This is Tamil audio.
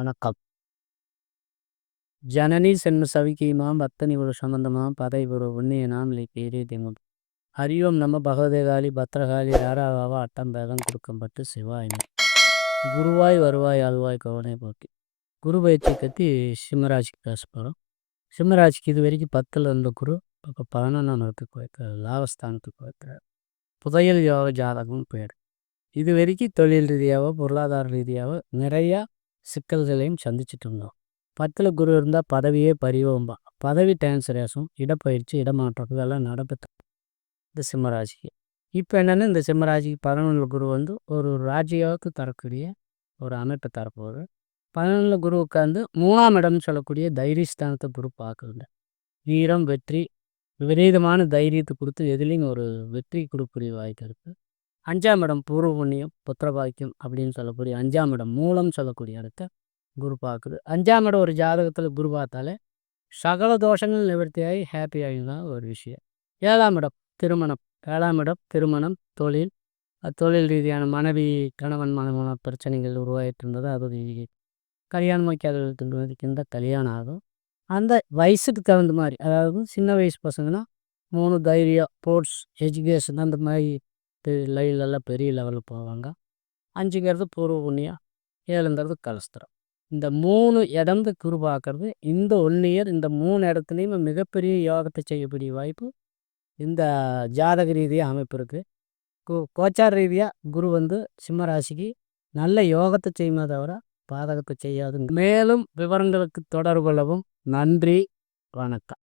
வணக்கம். ஜனனி சென்ம சவிக்கியமாம் பத்தனி ஒரு சம்பந்தமாம் பதை ஒரு உண்ணியனாம் பேரே திமும் ஹரியோம் நம்ம பகவதேகாலி பத்ரகாலி யாராவாவா அட்டம் பேதம் கொடுக்கப்பட்டு சிவாய் குருவாய் வருவாய் அல்வாய் கவனை போக்கி குரு பயிற்சி கத்தி சிம்மராஜ்க்கு பேச போகிறோம் சிம்மராஜ்க்கு இது வரைக்கும் பத்தில் இருந்த குரு இப்போ பதினொன்றாம் இடத்துக்கு போயிருக்காரு லாபஸ்தானத்துக்கு போயிருக்காரு புதையல் யோக ஜாதகம் போயிடு இது வரைக்கும் தொழில் ரீதியாகவோ பொருளாதார ரீதியாகவோ நிறையா சிக்கல்களையும் சந்திச்சுட்டு இருந்தோம். பத்தில் குரு இருந்தால் பதவியே பரிவோம்பா பதவி டிரான்ஸ்ஃபரேஷன் இடப்பயிற்சி இடமாற்றம் இதெல்லாம் நடப்பு இந்த சிம்மராசிக்கு. இப்போ என்னென்னா இந்த சிம்மராசிக்கு பதினொன்றில் குரு வந்து ஒரு ராஜ்யாவுக்கு தரக்கூடிய ஒரு அமைப்பை தரப்போகுது பதினொன்றில் குரு உட்காந்து மூணாம் இடம்னு சொல்லக்கூடிய தைரியஸ்தானத்தை குரு பார்க்குதுங்க வீரம் வெற்றி விபரீதமான தைரியத்தை கொடுத்து எதுலேயும் ஒரு வெற்றி கொடுக்கக்கூடிய வாய்ப்பு இருக்குது அஞ்சாம் இடம் பூர்வ புண்ணியம் புத்திரபாக்கியம் அப்படின்னு சொல்லக்கூடிய அஞ்சாம் இடம் மூலம் சொல்லக்கூடிய இடத்த குரு பார்க்குது. அஞ்சாம் இடம் ஒரு ஜாதகத்தில் குரு பார்த்தாலே சகல தோஷங்கள் நிவர்த்தியாகி ஹாப்பி ஆகிதான் ஒரு விஷயம். ஏழாம் இடம் திருமணம். ஏழாம் இடம் திருமணம் தொழில். தொழில் ரீதியான மனைவி கணவன் மனமான பிரச்சனைகள் உருவாகிட்டு இருந்தது. அது கல்யாணம் வைக்காதவர்களுக்கு கல்யாணம் ஆகும். அந்த வயசுக்கு தகுந்த மாதிரி அதாவது சின்ன வயசு பசங்கன்னா மூணு தைரியம் ஸ்போர்ட்ஸ் எஜுகேஷன் அந்த மாதிரி லைவ்லெல்லாம் பெரிய லெவலில் போவாங்க. அஞ்சுங்கிறது பூர்வ புண்ணியம் ஏழுங்கிறது கலஸ்திரம். இந்த மூணு இடந்து குரு பார்க்கறது இந்த ஒன்னியர் இந்த மூணு இடத்துலையுமே மிகப்பெரிய யோகத்தை செய்யக்கூடிய வாய்ப்பு இந்த ஜாதக ரீதியாக அமைப்பு இருக்குது கோ கோச்சார ரீதியாக குரு வந்து சிம்மராசிக்கு நல்ல யோகத்தை செய்யுமே தவிர பாதகத்தை செய்யாது மேலும் விவரங்களுக்கு தொடர்பு கொள்ளவும் நன்றி வணக்கம்.